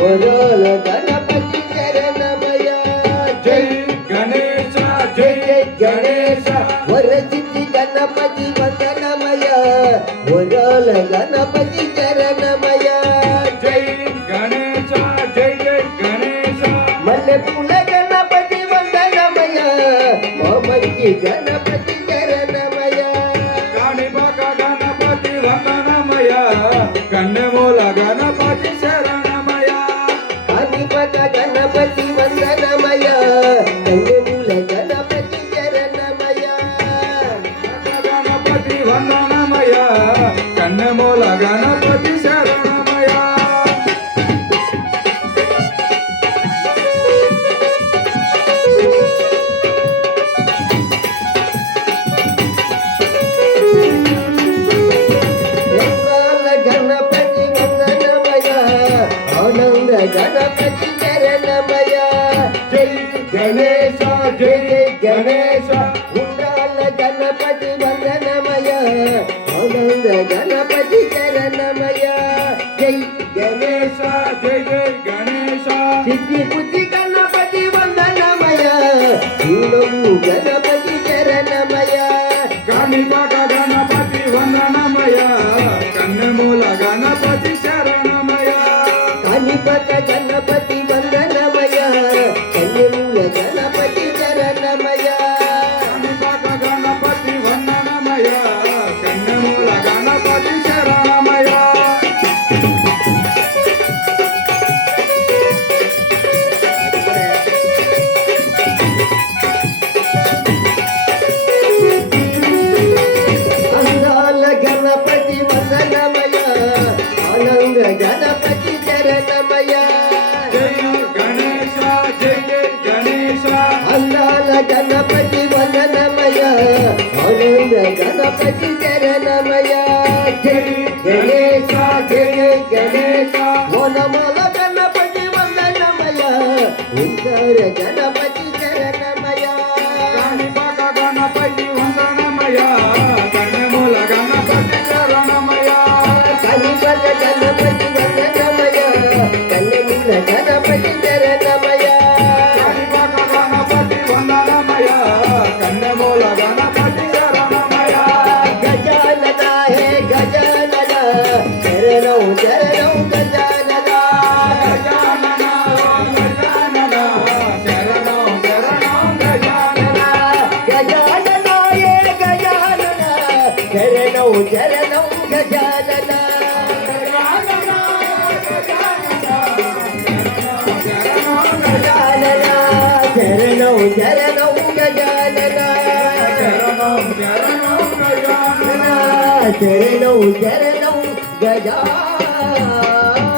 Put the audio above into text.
వరాల గణపతి శరణమయ జై గణేశ జై జై గణేశ వరసిద్ధి గణపతి వందనమయ వరాల గణపతి శరణమయ జై గణేశ జై జై గణేశ మల్లెపూల గణపతి వందనమయ మామయ్య గణపతి శరణమయ కాణిపాక గణపతి వందనమయ కన్నెమూల గణపతి శరణమయ కాణిపాక గణపతి వందనమయ కన్నెమూల గణపతి శరణమయ గణపతి వందనమయ కన్నెమూల గణపతి శరణమయ రంగాల గణపతి వందనమయ ఆనంద గణపతి శరణమయ జై గణేశ జై జై గణేశ ఉండాల గణపతి వందనమయ ఆనంద గణపతి శరణమయ జై గణేశ జై జై గణేశ సిద్ధి బుద్ధి గణపతి వందనమయ శివుడు గణపతి శరణమయ కాణిపాక గణపతి వందనమయ కన్నెమూల గణపతి శరణమయ కాణిపాక గణపతి వందనమయ కన్యమూల గణపతి శరణమయ కాణిపాక గణపతి వందనమయ కన్నెమూల గణపతి శరణమయ అందాల గణపతి వందనమయ ఆనంద గణపతి శరణమయ జై గణేశ జై జై గణేశ అందాల గణపతి వందనమయ ఆనంద గణపతి శరణమయ జై గణేశ జై జై గణేశ వనమాల గణపతి వందనమయ ఓంకార గణపతి శరణమయ కాణిపాక గణపతి వందనమయ కన్నెమూల గణపతి శరణమయ కాణిపాక గణపతి వందనమయ కన్యమూల గణపతి శరణమయ కాణిపాక గణపతి వందనమయ కన్నెమూల గణపతి శరణమయ గజానన హే గజానన శరణం శరణం గజానన గజానన గజానన శరణం శరణం గజానన గజానన హే గజానన శరణం శరణం గజానన గజానన శరణం శరణం గజానన శరణం శరణం గజానన